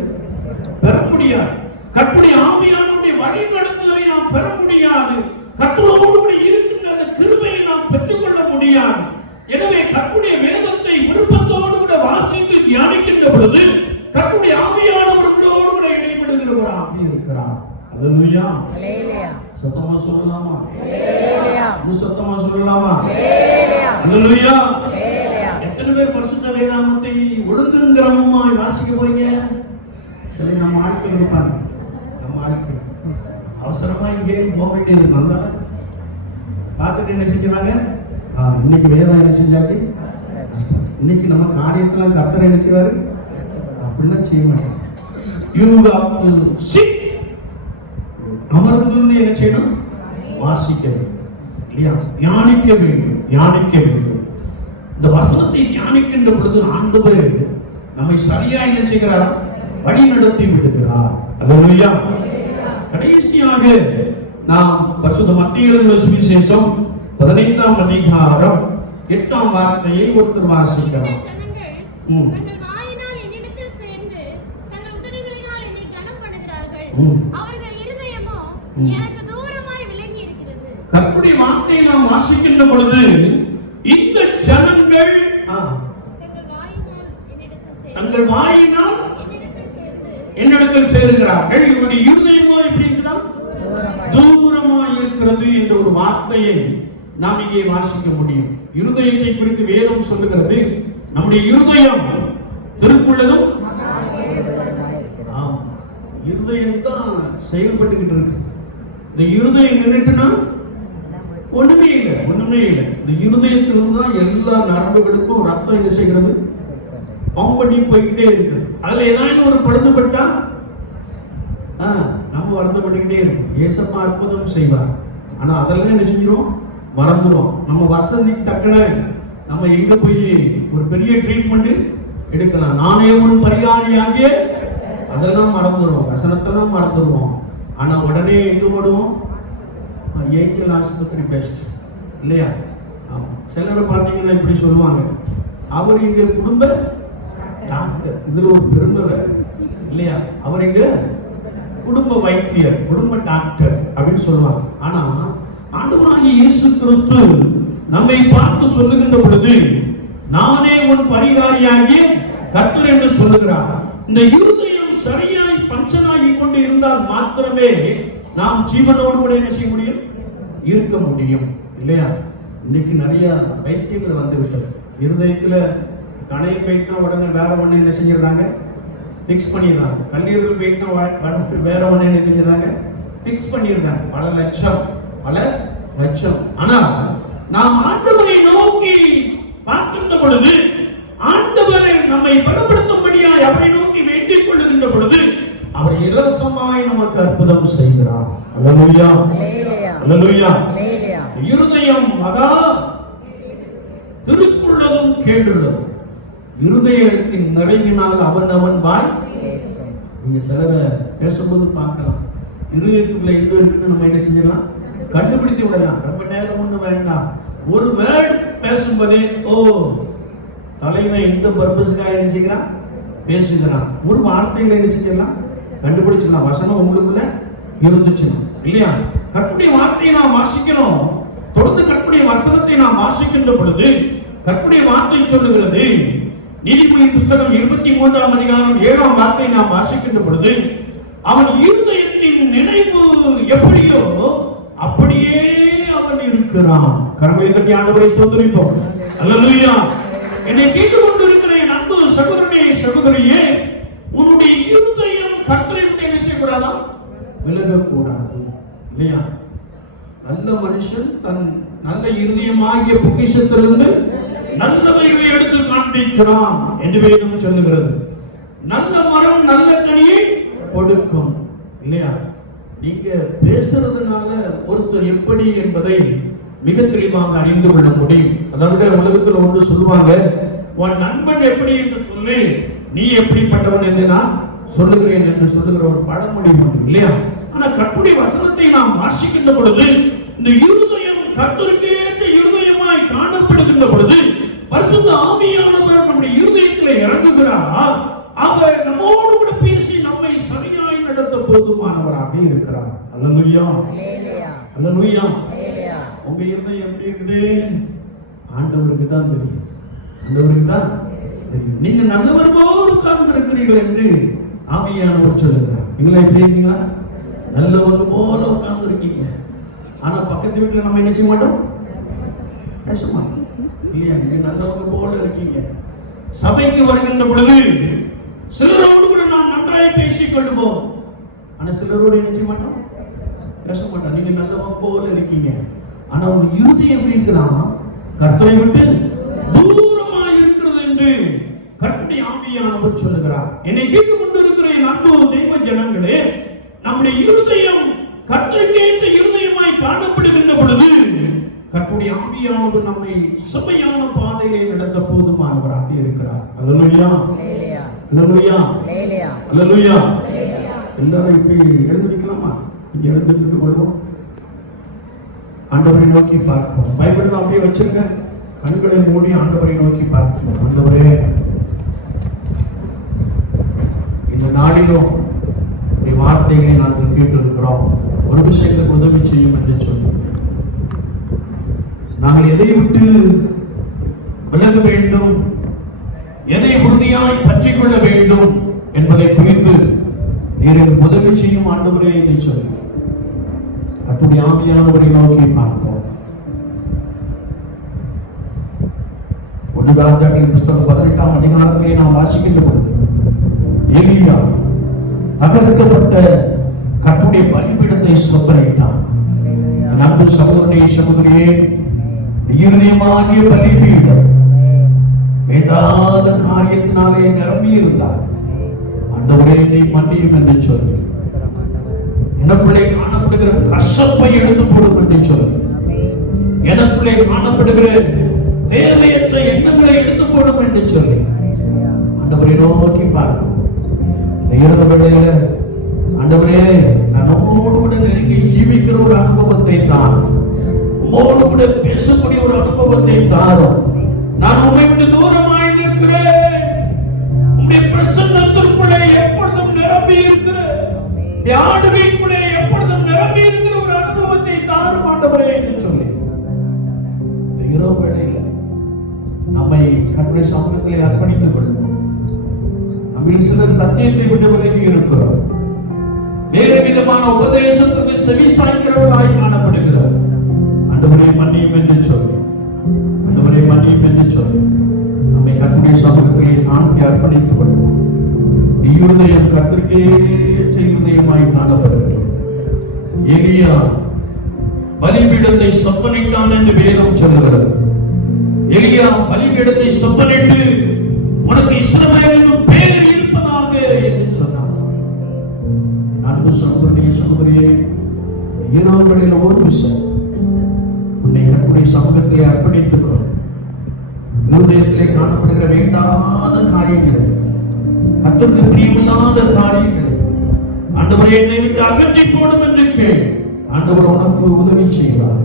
பெற முடியாது. கர்த்தருடைய ஆவியானவருடைய வழி நடத்துதலை நாம் பெற முடியாது. கர்த்தரோடு கூட இருக்கின்ற அந்த கிருபையை நாம் பெற்றுக்கொள்ள முடியாது. எனவே கர்த்தருடைய வேதத்தை விருப்பத்தோடு கூட வாசித்து தியானிக்கின்ற பொழுது கர்த்தருடைய ஆவியானவர்களோடு கூட இடைபடுகிறவராக இருக்கிறார். அல்லேலூயா. சத்தமா சொல்லலாமா? சத்தமா சொல்லலாமா? அல்லேலூயா. எத்தனை பேர் பரிசுத்த வேதாகமத்தை ஒழுங்கும் கிரமமாய் வாசிக்க போறீங்க? சரி, நம்ம ஆட்கள் இருப்பாங்க, நம்ம ஆட்கள் அவசரமா இங்கே போக வேண்டியது நல்லா பார்த்துட்டு என்ன செஞ்சாங்க? இன்னைக்கு வேதம் என்ன செஞ்சாச்சு, இன்னைக்கு நம்ம காரியத்துல கர்த்தர் என்ன செய்வாரு? அப்படிலாம் செய்ய மாட்டாங்க. யூ ஹேவ் டு சிட், அமர்ந்து என்ன செய்யணும்? வாசிக்க வேண்டும், இல்லையா? தியானிக்க வேண்டும், தியானிக்க வேண்டும். இந்த வசனத்தை தியானிக்கின்ற பொழுது ஆண்டவர் நம்மை சரியா என்ன செய்கிறார்? வழி நடத்தி விடுகிறார். அல்லேலூயா. கடைசியாக நாம் பரிசுத்த மத்தேயு எழுதின சுவிசேஷம் 15ஆம் அதிகாரம் 8ஆம் வார்த்தையை ஒருத்தர் வாசிக்கலாம். கர்த்தருடைய வார்த்தையை நாம் வாசிக்கின்ற பொழுது இந்த ஜனங்கள் தங்கள் வாயினால் என்னிடத்தில் சேருகிறார்கள், இவருடைய இருதயமோ எப்படி இருக்குதா? தூரமாய் இருக்கிறது என்ற ஒரு வார்த்தையை நாம் இங்கே வாசிக்க முடியும். இருதயத்தை குறித்து வேதம் சொல்லுகிறது, நம்முடைய இருதயம் திருக்குள்ளதும் இருதயம் தான் செயல்பட்டுக்கிட்டு இருக்கு. இந்த இருதயம் நின்றுட்டுனா ஒண்ணுமே இல்லை. இந்த இருதயத்திலிருந்து தான் எல்லா நரம்புகளுக்கும் ரத்தம் என்ன செய்கிறது, பம்ப் பண்ணி போய்கிட்டே இருக்கு. அதுல ஏதாவது ஒரு பழுதுபட்டா நம்ம வருத்தப்பட்டுக்கிட்டே இருக்கும். ஏசப்பா அற்புதம் செய்வார், ஆனா அதெல்லாம் என்ன செஞ்சிடும், மறந்துடும். நம்ம வசதிக்கு தக்கன நம்ம எங்க போய் ஒரு பெரிய ட்ரீட்மெண்ட் எடுக்கலாம். நானே ஒரு பரிகாரியாகிய அதெல்லாம் மறந்துடுவோம், வசனத்தெல்லாம் மறந்துடுவோம். ஆனா உடனே எங்க போடுவோம், ஏங்கல் ஆஸ்பத்திரி பெஸ்ட் இல்லையா? சிலரை பார்த்தீங்கன்னா இப்படி சொல்லுவாங்க, அவர் எங்க குடும்ப டாக்டர், இதுல ஒரு பெருமை இல்லையா, அவர் எங்க குடும்ப வைத்தியர், குடும்ப டாக்டர் அப்படின்னு சொல்லுவாங்க. ஆனா ஆண்டவராகிய இயேசு கிறிஸ்து நம்மை பார்த்து சொல்லுகின்ற பொழுது, நானே உன் பரிகாரியாகிய கர்த்தர் என்று சொல்லுகிறார். இந்த இருதயம் சரியாய் பஞ்சனாகி கொண்டு இருந்தால் மாத்திரமே நாம் ஜீவனோடு கூட என்ன செய்ய முடியும், இருக்க முடியும் இல்லையா? இன்னைக்கு நிறைய வைத்தியங்கள் வந்து விட்டது. இருதயத்துல கணையை போயிட்டா உடனே வேற ஒண்ணு என்ன செஞ்சிருந்தாங்க, பிக்ஸ் பண்ணிடுறாங்க. கல்லீரல் போயிட்டா வேற ஒண்ணு என்ன செஞ்சிருந்தாங்க, பிக்ஸ் பண்ணிருந்தாங்க. பல லட்சம். ஆனா நாம் ஆண்டவரை நோக்கி பார்க்கின்ற பொழுது, ஆண்டவரை நம்மை பலப்படுத்தும்படியாய் அவரை நோக்கி வேண்டிக் கொள்ளுகின்ற பொழுது, அவர் இலவசமாய் நமக்கு அற்புதம் செய்கிறார். அல்லேலூயா, அல்லேலூயா. இருதயம் மகா திருக்குள்ளதும் கேடுள்ளதும், இருதயத்தின் நிறைவினால் அவன் வாய். நீங்க சிலரை பேசும்போது பார்க்கலாம், இருதயத்துக்குள்ள எங்க இருக்குன்னு நம்ம என்ன செஞ்சிடலாம், கண்டுபிடித்து விடலாம். ரொம்ப நேரம் ஒண்ணு வேண்டாம், ஒரு வேர்டு பேசும்போதே தலைவன் எந்த பர்பஸுக்காக என்ன செய்கிறான், பேசுகிறான், ஒரு வார்த்தையில என்ன செஞ்சிடலாம், கண்டுபிடிச்சிடலாம். வசனம் உங்களுக்குள்ள இருந்துச்சுன்னா இல்லையா? கர்த்தருடைய வார்த்தையை நாம் வாசிக்கணும். தொடர்ந்து கர்த்தருடைய வசனத்தை நாம் வாசிக்கின்ற பொழுது, கர்த்தருடைய வார்த்தை சொல்லுகிறது, நீதிமொழியின் புஸ்தகம் 23ஆம் அதிகாரம் 7ஆம் வார்த்தையை நாம் வாசிக்கின்ற பொழுது, அவன் இருதயத்தின் நினைவு எப்படியோ அப்படியே அவன் இருக்கிறான். கரங்களை தட்டி ஆண்டவரை ஸ்தோத்திரிப்போம். அல்லேலூயா. என்னை கேட்டுக்கொண்டிருக்கிற என் அன்பு சகோதரனே, சகோதரியே, உன்னுடைய இருதயம் கர்த்தரை விட்டு என்ன செய்யக்கூடாதா, விலகக்கூடாது இல்லையா? நல்ல மனுஷன் தன் நல்ல இருதயமாகிய பொக்கிஷத்திலிருந்து நல்லவைகளை எடுத்து காண்பிக்கிறான் என்று வேதம் சொல்லுகிறது. நல்ல மரம் நல்ல கனியை கொடுக்கும் இல்லையா? நீங்க பேசுறதுனால ஒருத்தர் எப்படி என்பதை மிக தெளிவாக அறிந்து கொள்ள முடியும். அதாவது உலகத்தில் ஒன்று சொல்லுவாங்க, உன் நண்பன் எப்படி என்று சொல்லி நீ எப்படிப்பட்டவன் என்று நான் சொல்லுகிறேன் என்று சொல்லுகிற ஒரு பழமொழி உண்டு இல்லையா? ஆனா கர்த்தருடைய வசனத்தை நாம் வாசிக்கின்ற பொழுது, இந்த இருதயம் கர்த்தருக்கு ஏற்ற இருதயமாய் காணப்படுகின்ற பொழுது, பரிசுத்த ஆவியானவர் நம்முடைய இருதயத்தில் இறங்குகிறார். அவர் நம்மோடு கூட பேசி நம்மை சரியாய் நடத்த போதுமானவராக இருக்கிறார். அல்லேலூயா, அல்லேலூயா. உங்க இருதயம் எப்படி இருக்குது, ஆண்டவருக்கு தான் தெரியும். ஆண்டவருக்கு தான் தெரியும். நீங்க நல்லவர் போல் உட்கார்ந்து இருக்கிறீர்கள் என்று ஆவியானவர் சொல்லுகிறார். நீங்களா எப்படி இருக்கீங்களா? நல்லவர் போல உட்கார்ந்து இருக்கீங்க. ஆனா பக்கத்து வீட்டுல நம்ம என்ன செய்ய மாட்டோம், பேச மாட்டோம் இல்லையா? நீங்க நல்லவங்க போல இருக்கீங்க. சபைக்கு வருகின்ற பொழுது சிலரோடு கூட நாம் நன்றாய் பேசிக் கொள்ளுவோம், ஆனா சிலரோடு என்ன செய்ய மாட்டோம், பேச மாட்டோம். நீங்க நல்லவங்க போல இருக்கீங்க, ஆனா உங்க இருதயம் எப்படி இருக்குன்னா கர்த்தரை விட்டு தூரமா இருக்கிறது என்று கர்த்தருடைய ஆவியானவர் சொல்லுகிறார். என்னை கேட்டுக் கொண்டிருக்கிற என் அன்பு தெய்வ ஜனங்களே, நம்முடைய இருதயம் கர்த்தருக்கு ஏற்ற இருதயமாய் காணப்படுகின்ற பொழுது, கர்த்தருடைய ஆவியானவர் நம்மை செம்மையான பாதையை நடத்த போதுமானவராக இருக்கிறார். அல்லேலூயா, அல்லேலூயா, அல்லேலூயா. எல்லாரும் இப்படி எழுந்து நிற்கலாமா? இங்க எழுந்துட்டு கொள்வோம். ஆண்டவரை நோக்கி பார்ப்போம். பைபிள் அப்படியே வச்சிருக்க, கண்களை மூடி ஆண்டவரை நோக்கி பார்ப்போம். ஆண்டவரே, இந்த நாளிலும் வார்த்தைகளை நாங்கள் கேட்டு இருக்கிறோம். ஒரு விஷயத்துக்கு உதவி செய்யும் என்று சொல்லி நாங்கள் எதை விட்டு விலக வேண்டும், எதை உறுதியாய் பற்றிக் கொள்ள வேண்டும் என்பதை குறித்து நீர் உதவி செய்யும் ஆண்டவரே என்று சொல்லி அப்படி ஆவியானவரை நோக்கி பார்ப்போம். ஒன்று ராஜாக்களின் புஸ்தகம் 18ஆம் அதிகாரத்திலே நாம் வாசிக்கின்ற பொழுது எலியா தகர்க்கப்பட்ட கர்த்தருடைய பலிபீடத்தை சொப்பனிட்டான். அன்பு சகோதரனே சகோதரியே, இருதயமாகிய பலிபீடம் வேண்டாத காரியத்தினாலே நிரம்பி இருந்தார். ஆண்டவரே என்னை மன்னியும் என்று சொல்லு. எனக்குள்ளே காணப்படுகிற கசப்பை எடுத்து போடும் என்று சொல்லு. எனக்குள்ளே காணப்படுகிற தேவையற்ற எண்ணங்களை எடுத்து போடும் என்று சொல்லி ஆண்டவரை நோக்கி பார்ப்போம். இரவு வேளையில ஆண்டவரே, நான் உம்மோடு கூட நெருங்கி ஜீவிக்கிற ஒரு அனுபவத்தை தான், உம்மோடு கூட பேசக்கூடிய ஒரு அனுபவத்தை தாரும். நான் உம்மை விட்டு தூரமாய் நிற்கிறேன். உம்முடைய பிரசன்னத்திற்குள்ளே எப்பொழுதும் நிரம்பி இருக்கிற, ஆளுகைக்குள்ளே எப்பொழுதும் நிரம்பி இருக்கிற ஒரு அனுபவத்தை தாரும் ஆண்டவரே என்று சொல்லி இரவு வேளையில நம்மை கர்த்தருடைய சமூகத்திலே அர்ப்பணித்துக் கொள்வோம். நம்மில் சிலர் சத்தியத்தை விட்டு விலகி இருக்கிறோம். வேறு விதமான உபதேசத்திற்கு செவி சாய்க்கிறவர்களாய் காணப்படுகிறோம். ஆண்டவரே மன்னியும் என்று சொல்லி, ஆண்டவரே மன்னியும் என்று சொல்லி நம்மை கர்த்தருடைய சமூகத்திலே தாழ்த்தி அர்ப்பணித்துக் கொள்வோம். இருதயம் கர்த்தருக்கே ஏற்ற இருதயமாய் காணப்படுகிறது. எலியா பலிபீடத்தை சொப்பனிட்டான் என்று வேதம் சொல்லுகிறது. எலியா பலிபீடத்தை சொப்பனிட்டு உனக்கு இஸ்ரவேலுக்கு பேர் இருப்பதாக என்று சொன்னான். அன்பு சகோதரனே சகோதரியே, இரவுகளில் ஒரு விஷயம், உன்னை கர்த்தருடைய சமூகத்திலே அர்ப்பணித்துக் கொள். இருதயத்திலே காணப்படுகிற வேண்டாத காரியங்கள், கர்த்தருக்கு பிரியமில்லாத காரியங்கள் ஆண்டவரே என்னை விட்டு அகற்றி போடும் என்று கேள். ஆண்டவர் உனக்கு உதவி செய்வார்.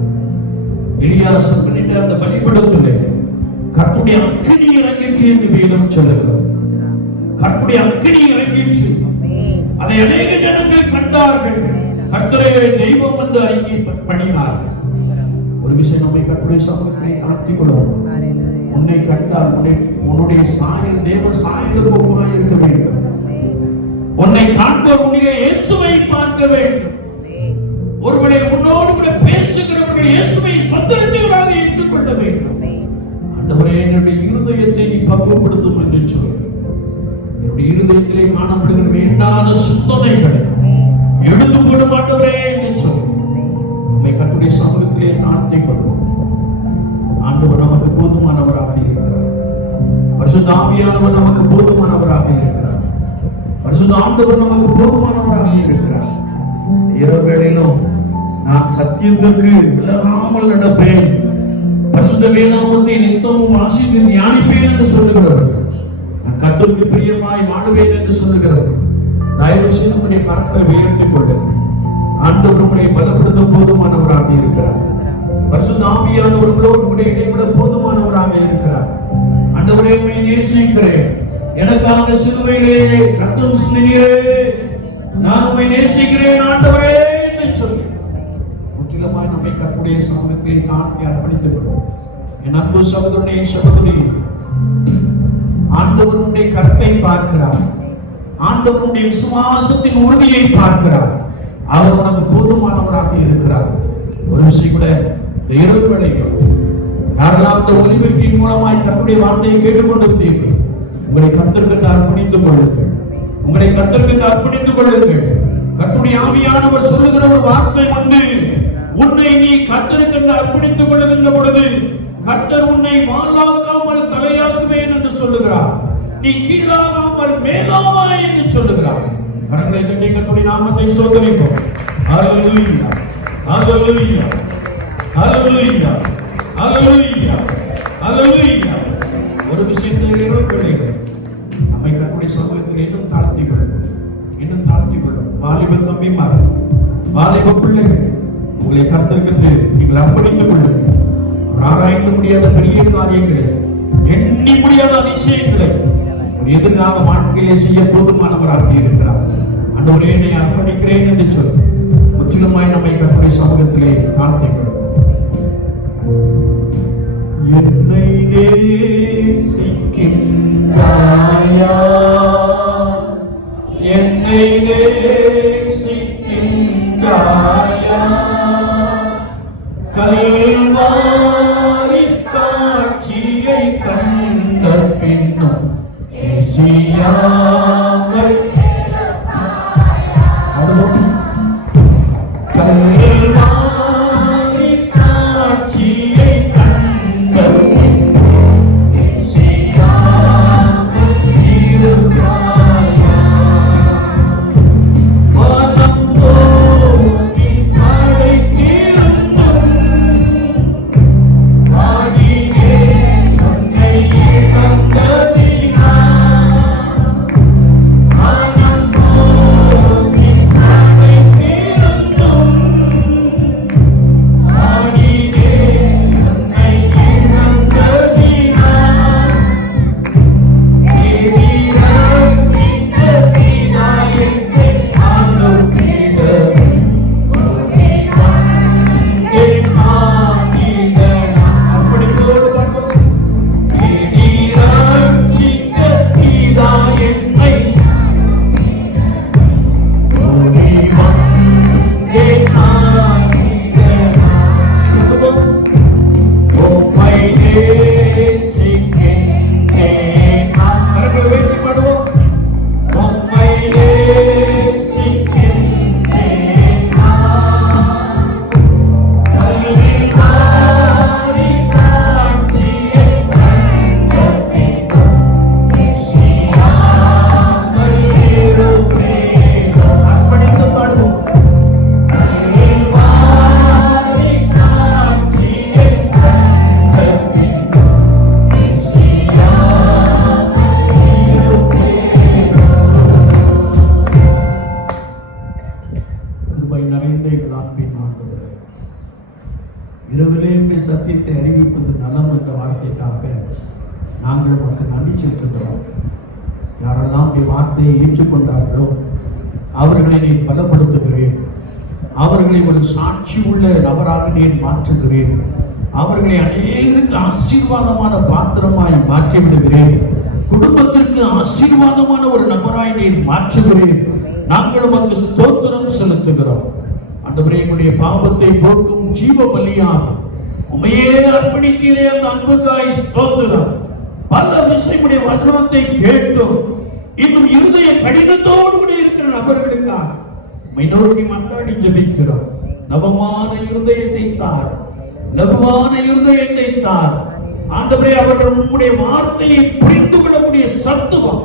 எலியா சொப்பனிட்ட அந்த பலிபீடத்திலே கர்த்தருடைய அக்கினி இறங்கிச்சு என்று வேதம் சொல்லுகிறது. கர்த்தருடைய அக்கினி இறங்கிச்சு. அதை அநேக ஜனங்கள் கண்டார்கள். கர்த்தரே தெய்வம் என்று அறிக்கை பண்ணினார்கள். ஒரு விஷயம் நம்மை கர்த்தருடைய சமூகத்திலே தாழ்த்திக் கொள்வோம். உன்னை கண்டால் உன்னுடைய சாயல் தேவ சாயலுக்கு ஒப்பாய் இருக்க வேண்டும். உன்னை காண்போர் உன்னிலே இயேசுவை பார்க்க வேண்டும். ஒருவரை உன்னோடு கூட பேசுகிறவர்கள் இயேசுவை சொந்த ரட்சகராக ஏற்றுக்கொள்ள வேண்டும். ஆண்டவரே, என்னுடைய இருதயத்தை நீ பக்குவப்படுத்தும் என்று சொல்லு. என்னுடைய இருதயத்திலே காணப்படுகிற வேண்டாத சிந்தனைகளை எடுத்து போடும் ஆண்டவரே என்று சொல்லு. நம்மை கர்த்தருடைய சமூகத்திலே தாழ்த்திக் கொள்வோம். ஆண்டவர் நமக்கு போதுமானவராக இருக்கிறார். பரிசுத்த ஆவியானவர் நமக்கு போதுமானவராக இருக்கிறார். பரிசுத்த ஆண்டவர் நமக்கு போதுமானவராக இருக்கிறார். இரவு வேளையிலும் நான் சத்தியத்திற்கு விலகாமல் நடப்பேன், பரிசுத்த வேதாகமத்தை நித்தமும் வாசித்து தியானிப்பேன் என்று சொல்லுகிறவர், நான் கர்த்தருக்கு பிரியமாய் வாழுவேன் என்று சொல்லுகிறவர், தயவு செய்து நம்முடைய கரங்களை உயர்த்திக் கொண்டு ஆண்டவர் உங்களை பலப்படுத்த போதுமானவராக இருக்கிறார். பரிசுத்த ஆவியானவர்களோடு கூட இடைவிட போதுமானவராக இருக்கிறார். ஆண்டவரே, உம்மை நேசிக்கிறேன், எனக்காக சிலுவையிலே ரத்தம் சிந்தினீரே, நான் உம்மை நேசிக்கிறேன் ஆண்டவரே என்று சொல்லி முற்றிலுமாய் நம்மை கர்த்தருடைய சமூகத்திலே தாழ்த்தி அர்ப்பணித்துக் கொள்வோம். என் அன்பு சகோதரனே சகோதரி, ஆண்டவருடைய கருத்தை பார்க்கிறார். ஆண்டவருடைய விசுவாசத்தின் உறுதியை பார்க்கிறார். அவர் உனக்கு போதுமானவராக இருக்கிறார். ஒரு விஷயம் கூட, இரவு வேளைகள் யாரெல்லாம் இந்த ஒலிபெருக்கின் மூலமாய் கர்த்தருடைய வார்த்தையை கேட்டுக்கொண்டிருந்தீர்கள், உங்களை கர்த்தருக்கு அர்ப்பணித்துக் கொள்ளுங்கள். உங்களை கர்த்தருக்கு அர்ப்பணித்துக் கொள்ளுங்கள். கர்த்தருடைய ஆவியானவர் சொல்லுகிற ஒரு வார்த்தை உண்டு. உன்னை நீ கர்த்தருக்கு அர்ப்பணித்துக் கொள்ளுகின்ற பொழுது கர்த்தர் உன்னை வாளாக்காமல் தலையாக்குவேன் என்று சொல்லுகிறார். நீ கீழாகாமல் மேலாவாய் என்று சொல்லுகிறார். கரங்களை தட்டி கர்த்தருடைய நாமத்தை ஸ்தோத்திரிப்போம். ஹல்லேலூயா, ஹல்லேலூயா, ஹல்லேலூயா, ஹல்லேலூயா, ஹல்லேலூயா. ஒரு விஷயத்தில் இரவு வேளையில் நம்மை கர்த்தருடைய சமூகத்தில் இன்னும் தாழ்த்திக் கொள்ளும், இன்னும் தாழ்த்திக் கொள்ளும். வாலிப தம்பிமார், வாலிப பிள்ளைகள், உங்களை கர்த்தருக்கு நீங்கள் அர்ப்பணித்துக் கொள்ளுங்கள். ஆராய்ந்து முடியாத பெரிய காரியங்களை, எண்ணி முடியாத அதிசயங்களை எதிர்கால வாழ்க்கையிலே செய்ய போதுமானவராக இருக்கிறார். ஆண்டவரே, என்னை அர்ப்பணிக்கிறேன் என்று சொல்லி முற்றிலுமாய் நம்மை கர்த்தருடைய சமூகத்திலே தாழ்த்திக் கொள்ளும். என்னை நேசிக்கின்றாயா, என்னை நேசிக்கின்றாயா, கல்வாரி காட்சியை கண்டு உமக்கு நன்றி செலுத்துகிறோம். யாரெல்லாம் உடைய வார்த்தையை ஏற்றுக்கொண்டார்களோ அவர்களை நீ பலப்படுத்துகிறேன். அவர்களை ஒரு சாட்சி உள்ள நபராக நீ மாற்றுகிறேன். அவர்களை அநேகருக்கு ஆசீர்வாதமான பாத்திரமாய் மாற்றி விடுகிறேன். குடும்பத்திற்கு ஆசீர்வாதமான ஒரு நபராய் நீ மாற்றுகிறேன். நாங்களும் அங்கு ஸ்தோத்திரம் செலுத்துகிறோம். ஆண்டவரே, எங்களுடைய பாவத்தை போக்கும் ஜீவ பலியாக உமையே அர்ப்பணிக்கிறே. அந்த அன்புக்காய் ஸ்தோத்திரம். பல விஷயமுடைய வசனத்தை கேட்டும் இன்னும் இருதய கடினத்தோடு கூட இருக்கிற நபர்களுக்காக உம்மை நோக்கி மன்றாடி ஜெபிக்கிறோம். நவமான இருதயத்தை தார், லகுவான இருதயத்தை தார். ஆண்டவரே, அவர்கள் உம்முடைய வார்த்தையை புரிந்து கொள்ளக்கூடிய சத்துவம்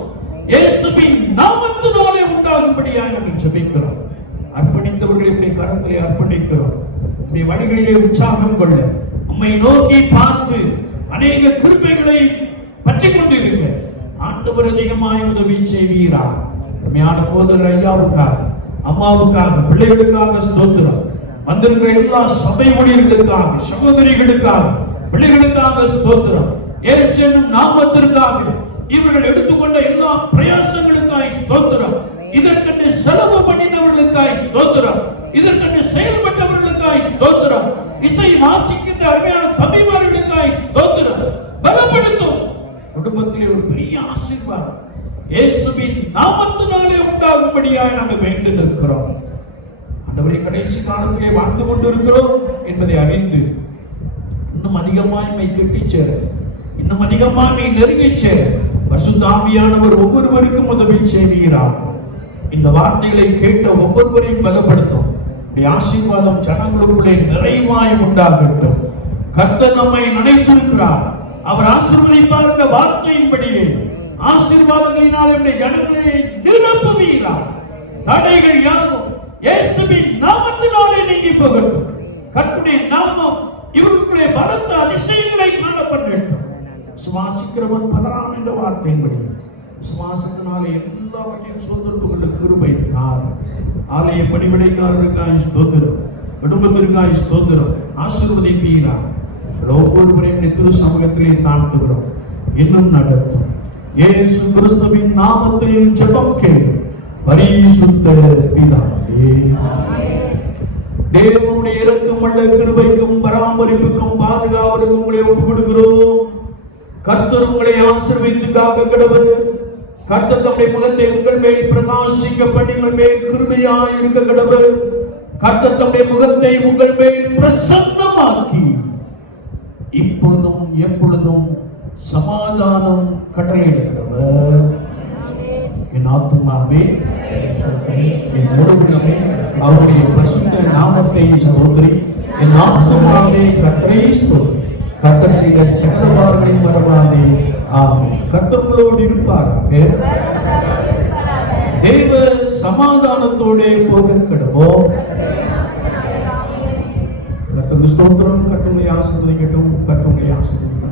இயேசுவின் நாமத்தினாலே உண்டாகும்படியாக நாங்கள் ஜெபிக்கிறோம். அர்ப்பணித்தவர்களை உம்முடைய கரத்திலே அர்ப்பணிக்கிறோம். உம்முடைய வழிகளிலே உற்சாகம் கொள்ள உம்மை நோக்கி பார்த்து அநேக கிருபைகளை பற்றிக் கொண்டிருக்க ஆண்டவர் அதிகமாய் உதவி செய்வீரா. உண்மையான போதர் ஐயாவுக்காக, அம்மாவுக்காக, பிள்ளைகளுக்காக ஸ்தோத்திரம். வந்திருக்கிற எல்லா சபை ஊழியர்களுக்காக, சகோதரிகளுக்காக, பிள்ளைகளுக்காக ஸ்தோத்திரம். இயேசு என்னும் நாமத்திற்காக இவர்கள் எடுத்துக்கொண்ட எல்லா பிரயாசங்களுக்காக ஸ்தோத்திரம். இதற்கென்று செலவு பண்ணினவர்களுக்காக ஸ்தோத்திரம். இதற்கென்று செயல்பட்டவர்களுக்காக ஸ்தோத்திரம். இசை வாசிக்கின்ற அருமையான தம்பிமார்களுக்காக ஸ்தோத்திரம். பலப்படுத்தும். குடும்பத்திலே ஒரு பெரிய ஆசீர்வாதம் இயேசுவின் நாமத்தினாலே உண்டாகும்படியாக நாங்கள் வேண்டி நிற்கிறோம். ஆண்டவரே, கடைசி காலத்திலே வாழ்ந்து கொண்டிருக்கிறோம் என்பதை அறிந்து இன்னும் அதிகமாய் மை கெட்டிச் சேர, இன்னும் அதிகமாய் மை நெருங்கிச் சேர பரிசுத்த ஆவியானவர் ஒவ்வொருவருக்கும் உதவி செய்கிறார். இந்த வார்த்தைகளை கேட்ட ஒவ்வொருவரையும் பலப்படுத்தும். ஆசீர்வாதம் ஜனங்களுக்குள்ளே நிறைவாய் உண்டாகட்டும். கர்த்தர் நம்மை நினைத்திருக்கிறார். அவர் ஆசீர்வதிப்பார் என்ற வார்த்தையின்படியே ஆசீர்வாதங்களினால் நம்முடைய ஜனங்களை நிரப்புவீரார். தடைகள் யாவும் இயேசுவின் நாமத்தினாலே நீங்கி போகட்டும். கர்த்தருடைய நாமம் இவர்களுக்குள்ளே பலத்த அதிசயங்களை காணப்படட்டும். விசுவாசிக்கிறவன் பலரான் என்ற வார்த்தையின்படி விசுவாசத்தினாலே எல்லாவற்றையும் சுதந்திரத்துக் கொள்ள கிருபை தார். ஆலய பணிவிடைக்காரருக்காய் ஸ்தோத்திரம், குடும்பத்திற்காய் ஸ்தோத்திரம். ஆசீர்வதிப்பீரார். ஒவ்வொருவரையும் திரு சமூகத்திலே தாழ்த்துகிறோம். இன்னும் நடத்தும். இயேசு கிறிஸ்துவின் நாமத்தில் ஜெபம் கேளு பரிசுத்த பிதாவே. தேவனுடைய இரக்கமுள்ள கிருபைக்கும் பராமரிப்புக்கும் பாதுகாவலுக்கும் உங்களை ஒப்புக் கொடுக்கிறோம். கர்த்தர் உங்களை ஆசீர்வதித்து காக்க கடவுள். கர்த்தர் தம்முடைய முகத்தை உங்கள் மேல் பிரகாசிக்க பண்ணி உங்கள் மேல் கிருபையாய் இருக்க கடவுள். கர்த்தர் தம்முடைய முகத்தை உங்கள் மேல் பிரசன்னமாக்கி இப்பொழுதும் எப்பொழுதும் சமாதானம் கட்டளையிடுகிறவர். என் ஆத்துமாவே, என் முழுவதுமே அவருடைய பரிசுத்த நாமத்தை ஸ்தோத்திரி. என் ஆத்துமாவே கர்த்தரை ஸ்தோத்திரி. கர்த்தர் செய்த சகலவார்களை மறவாதே. ஆமென். கர்த்தர்களோடு இருப்பாராக. தேவ சமாதானத்தோடு போக கடவோம். கர்த்தருக்கு ஸ்தோத்திரம். கர்த்தரை ஆசீர்வதிக்கட்டும். கர்த்தரை ஆசீர்வதிக்கட்டும்.